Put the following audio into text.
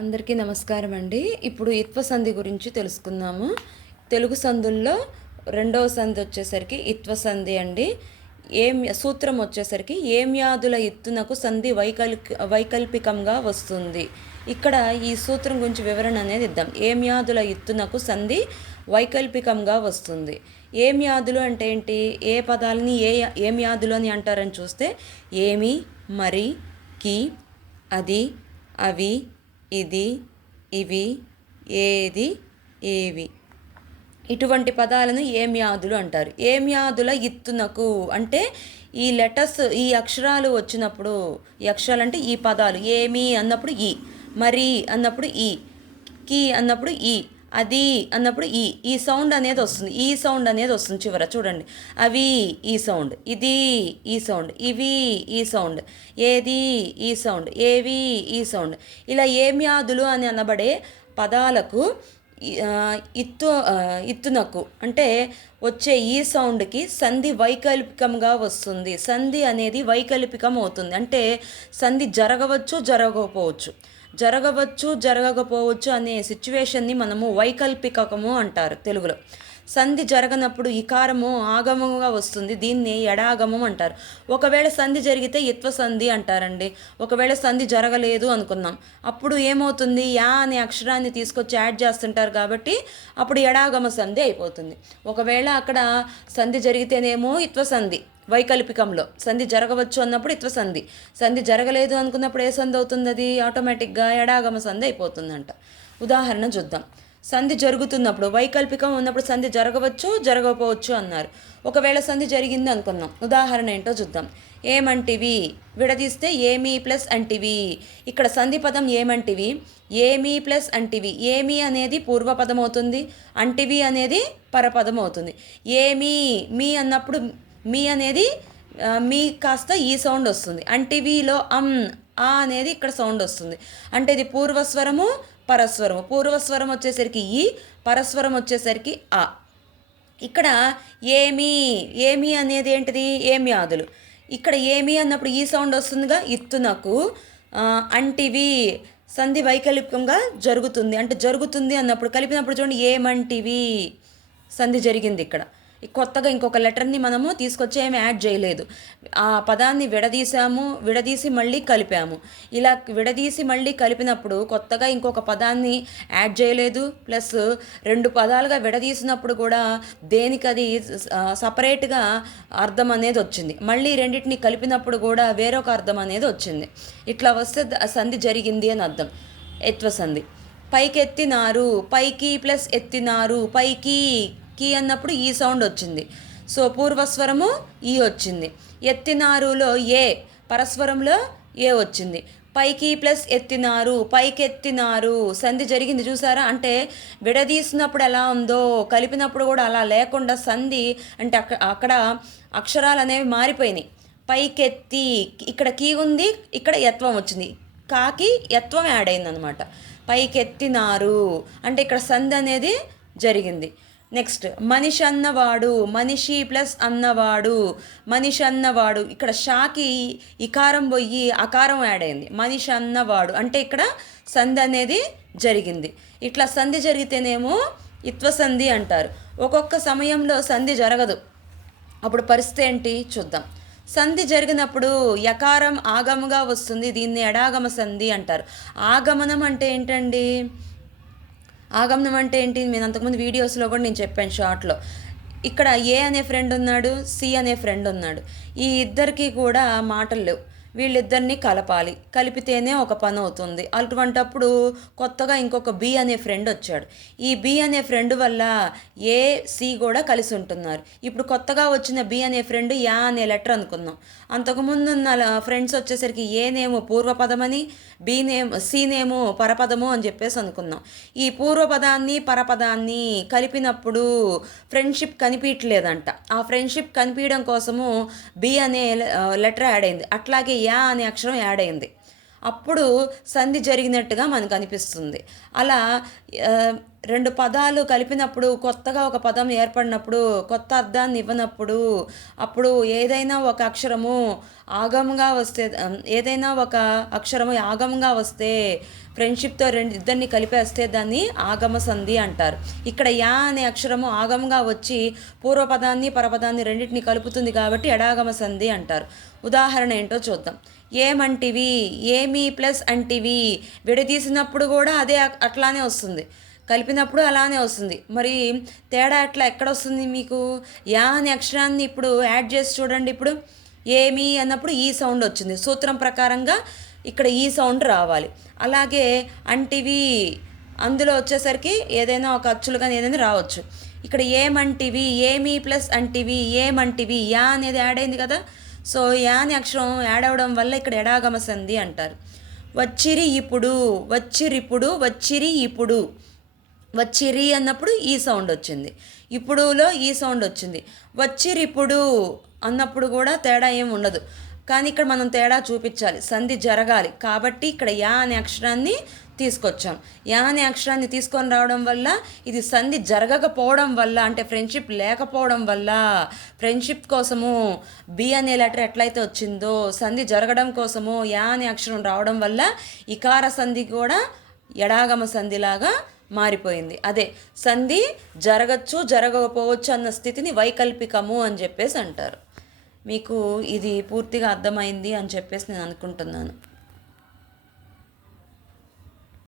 అందరికీ నమస్కారం అండి. ఇప్పుడు ఇత్వ సంధి గురించి తెలుసుకుందాము. తెలుగు సంధుల్లో రెండవ సంధి వచ్చేసరికి ఇత్వ సంధి అండి. సూత్రం వచ్చేసరికి ఏమ్యాదుల ఇత్తునకు సంధి వైకల్పికంగా వస్తుంది. ఇక్కడ ఈ సూత్రం గురించి వివరణ అనేది ఇద్దాం. ఏమ్యాదుల ఇత్తునకు సంధి వైకల్పికంగా వస్తుంది. ఏమ్యాదులు అంటే ఏంటి? ఏ పదాలని ఏమ్యాదులు అని అంటారని చూస్తే ఏమి, మరి, కి, అది, అవి, ఇది, ఇవి, ఏది, ఏవి, ఇటువంటి పదాలను ఏమ్యాదులు అంటారు. ఏమ్యాదుల ఇత్తునకు అంటే ఈ లెటర్స్, ఈ అక్షరాలు వచ్చినప్పుడు, ఈ అక్షరాలు అంటే ఈ పదాలు, ఏమి అన్నప్పుడు ఈ, మరి అన్నప్పుడు ఈ, కి అన్నప్పుడు ఈ, అది అన్నప్పుడు ఈ సౌండ్ అనేది వస్తుంది. ఈ సౌండ్ అనేది వస్తుంది చివర చూడండి. అవి ఈ సౌండ్, ఇది ఈ సౌండ్, ఇవి ఈ సౌండ్, ఏది ఈ సౌండ్, ఏవి ఈ సౌండ్. ఇలా ఏమ్యాదులు అని అనబడే పదాలకు ఇత్తునకు అంటే వచ్చే ఈ సౌండ్కి సంధి వైకల్పికంగా వస్తుంది. సంధి అనేది వైకల్పికం అవుతుంది. అంటే సంధి జరగవచ్చు, జరగకపోవచ్చు. జరగకపోవచ్చు అనే సిచ్యువేషన్ని మనము వైకల్పికము అంటారు తెలుగులో. సంధి జరగనప్పుడు ఇకారము ఆగమముగా వస్తుంది. దీన్ని ఎడాగమం అంటారు. ఒకవేళ సంధి జరిగితే ఇత్వ సంధి అంటారండి. ఒకవేళ సంధి జరగలేదు అనుకుందాం, అప్పుడు ఏమవుతుంది? యా అనే అక్షరాన్ని తీసుకొచ్చి యాడ్ చేస్తుంటారు కాబట్టి అప్పుడు ఎడాగమ సంధి అయిపోతుంది. ఒకవేళ అక్కడ సంధి జరిగితేనేమో ఇత్వ సంధి, వైకల్పికంలో సంధి జరగవచ్చు అన్నప్పుడు ఇత్వ సంధి, సంధి జరగలేదు అనుకున్నప్పుడు ఏ సంధి అవుతుంది? అది ఆటోమేటిక్గా ఎడాగమ సంధి అయిపోతుందంట. ఉదాహరణ చూద్దాం. సంధి జరుగుతున్నప్పుడు, వైకల్పికం ఉన్నప్పుడు సంధి జరగవచ్చు, జరగకపోవచ్చు అన్నారు. ఒకవేళ సంధి జరిగింది అనుకుందాం. ఉదాహరణ ఏంటో చూద్దాం. ఏమంటివి విడదీస్తే ఏమీ ప్లస్ అంటివి. ఇక్కడ సంధి పదం ఏమంటివి, ఏమీ ప్లస్ అంటివి. ఏమీ అనేది పూర్వపదం అవుతుంది, అంటివి అనేది పరపదం అవుతుంది. ఏమీ మీ అన్నప్పుడు మీ అనేది మీ కాస్త ఈ సౌండ్ వస్తుంది. అంటివిలో ఆ అనేది ఇక్కడ సౌండ్ వస్తుంది. అంటే ఇది పూర్వస్వరము, పరస్వరము. పూర్వస్వరం వచ్చేసరికి ఈ, పరస్వరం వచ్చేసరికి ఆ. ఇక్కడ ఏమి అనేది ఏంటిది? ఏమ్యాదులు. ఇక్కడ ఏమి అన్నప్పుడు ఈ సౌండ్ వస్తుందిగా. ఇత్తునకు అంటివి సంధి వైకల్పికంగా జరుగుతుంది. అంటే జరుగుతుంది అన్నప్పుడు కలిపినప్పుడు చూడండి, ఏమంటివి సంధి జరిగింది. ఇక్కడ కొత్తగా ఇంకొక లెటర్ని మనము తీసుకొచ్చి ఏమి యాడ్ చేయలేదు. ఆ పదాన్ని విడదీసి మళ్ళీ కలిపాము. ఇలా విడదీసి మళ్ళీ కలిపినప్పుడు కొత్తగా ఇంకొక పదాన్ని యాడ్ చేయలేదు. ప్లస్ రెండు పదాలుగా విడదీసినప్పుడు కూడా దేనికది సపరేట్గా అర్థం అనేది వచ్చింది. మళ్ళీ రెండింటిని కలిపినప్పుడు కూడా వేరొక అర్థం అనేది వచ్చింది. ఇట్లా వస్తే సంధి జరిగింది అని అర్థం. ఎత్వ సంధి. పైకి ఎత్తినారు, పైకి ప్లస్ ఎత్తినారు, పైకి కీ అన్నప్పుడు ఈ సౌండ్ వచ్చింది. సో పూర్వస్వరము ఈ వచ్చింది. ఎత్తినారులో ఏ, పరస్వరంలో ఏ వచ్చింది. పైకి ప్లస్ ఎత్తినారు, పైకి ఎత్తినారు సంధి జరిగింది. చూసారా? అంటే విడదీసినప్పుడు ఎలా ఉందో కలిపినప్పుడు కూడా అలా లేకుండా సంధి అంటే అక్కడ అక్షరాలు అనేవి మారిపోయినాయి. పైకెత్తి, ఇక్కడ కీ ఉంది, ఇక్కడ యత్వం వచ్చింది. కాకి యత్వం యాడ్ అయింది అనమాట. పైకెత్తినారు అంటే ఇక్కడ సంధి అనేది జరిగింది. నెక్స్ట్ మనిషి అన్నవాడు, మనిషి ప్లస్ అన్నవాడు, మనిషి అన్నవాడు. ఇక్కడ షాకి ఇకారం పోయి అకారం యాడ్ అయింది. మనిషి అన్నవాడు అంటే ఇక్కడ సంధి అనేది జరిగింది. ఇట్లా సంధి జరిగితేనేమో ఇత్వ సంధి అంటారు. ఒక్కొక్క సమయంలో సంధి జరగదు. అప్పుడు పరిస్థితి ఏంటి చూద్దాం. సంధి జరిగినప్పుడు యకారం ఆగముగా వస్తుంది. దీన్ని ఎడాగమ సంధి అంటారు. ఆగమనం అంటే ఏంటండి? ఆగమనం అంటే ఏంటి? నేను అంతకుముందు వీడియోస్లో కూడా నేను చెప్పాను షార్ట్లో. ఇక్కడ ఏ అనే ఫ్రెండ్ ఉన్నాడు, సి అనే ఫ్రెండ్ ఉన్నాడు. ఈ ఇద్దరికి కూడా మాటలు లేవు. వీళ్ళిద్దరిని కలపాలి. కలిపితేనే ఒక పని అవుతుంది. అటువంటప్పుడు కొత్తగా ఇంకొక బి అనే ఫ్రెండ్ వచ్చాడు. ఈ బి అనే ఫ్రెండ్ వల్ల ఏ, సి కూడా కలిసి ఉంటున్నారు. ఇప్పుడు కొత్తగా వచ్చిన బి అనే ఫ్రెండ్ యా అనే లెటర్ అనుకుందాం. అంతకుముందు ఉన్న ఫ్రెండ్స్ వచ్చేసరికి ఏనేమో పూర్వపదమని, సినేమో పరపదము అని చెప్పేసి అనుకుందాం. ఈ పూర్వపదాన్ని పరపదాన్ని కలిపినప్పుడు ఫ్రెండ్షిప్ కనిపించలేదంట. ఆ ఫ్రెండ్షిప్ కనిపించడం కోసము బి అనే లెటర్ యాడ్ అయింది. అట్లాగే యా అనే అక్షరం యాడ్ అయింది. అప్పుడు సంధి జరిగినట్టుగా మనకు అనిపిస్తుంది. అలా ఆ, రెండు పదాలు కలిపినప్పుడు, కొత్తగా ఒక పదం ఏర్పడినప్పుడు, కొత్త అర్థాన్ని ఇవ్వనప్పుడు, అప్పుడు ఏదైనా ఒక అక్షరము ఆగంగా వస్తే, ఏదైనా ఒక అక్షరము ఆగంగా వస్తే, ఫ్రెండ్షిప్తో ఇద్దరిని కలిపేస్తే దాన్ని ఆగమ సంధి అంటారు. ఇక్కడ యా అనే అక్షరము ఆగంగా వచ్చి పూర్వపదాన్ని పరపదాన్ని రెండింటిని కలుపుతుంది కాబట్టి ఎడాగమ సంధి అంటారు. ఉదాహరణ ఏంటో చూద్దాం. ఏమంటివి, ఏమి ప్లస్ అంటివి, విడదీసినప్పుడు కూడా అదే అట్లానే వస్తుంది, కలిపినప్పుడు అలానే వస్తుంది. మరి తేడా ఎక్కడ వస్తుంది మీకు? యా అనే అక్షరాన్ని ఇప్పుడు యాడ్ చేసి చూడండి. ఇప్పుడు ఏమి అన్నప్పుడు ఈ సౌండ్ వచ్చింది, సూత్రం ప్రకారంగా ఇక్కడ ఈ సౌండ్ రావాలి. అలాగే అంటివి, అందులో వచ్చేసరికి ఏదైనా ఒక అచ్చులు కానీ ఏదైనా రావచ్చు. ఇక్కడ ఏమంటివి, ఏమి ప్లస్ అంటివి, ఏమంటివి, యా అనేది యాడ్ అయింది కదా. సో యా అనే అక్షరం యాడ్ అవ్వడం వల్ల ఇక్కడ ఎడాగమ సంధి అంటారు. వచ్చిరి ఇప్పుడు, వచ్చిరిప్పుడు, వచ్చిరి ఇప్పుడు, వచ్చిరి అన్నప్పుడు ఈ సౌండ్ వచ్చింది, ఇప్పుడులో ఈ సౌండ్ వచ్చింది. వచ్చిరిప్పుడు అన్నప్పుడు కూడా తేడా ఏమి ఉండదు, కానీ ఇక్కడ మనం తేడా చూపించాలి, సంధి జరగాలి. కాబట్టి ఇక్కడ యా అనే అక్షరాన్ని తీసుకొచ్చాం. యా అనే అక్షరాన్ని తీసుకొని రావడం వల్ల ఇది సంధి జరగకపోవడం వల్ల, అంటే ఫ్రెండ్షిప్ లేకపోవడం వల్ల, ఫ్రెండ్షిప్ కోసము బి అనే లెటర్ ఎట్లయితే వచ్చిందో సంధి జరగడం కోసము యా అనే అక్షరం రావడం వల్ల ఇకార సంధి కూడా ఎడాగమ సంధిలాగా మారిపోయింది. అదే సంధి జరగచ్చు జరగకపోవచ్చు అన్న స్థితిని వైకల్పికము అని చెప్పేసి అంటారు. మీకు ఇది పూర్తిగా అర్థమైంది అని చెప్పేసి నేను అనుకుంటున్నాను.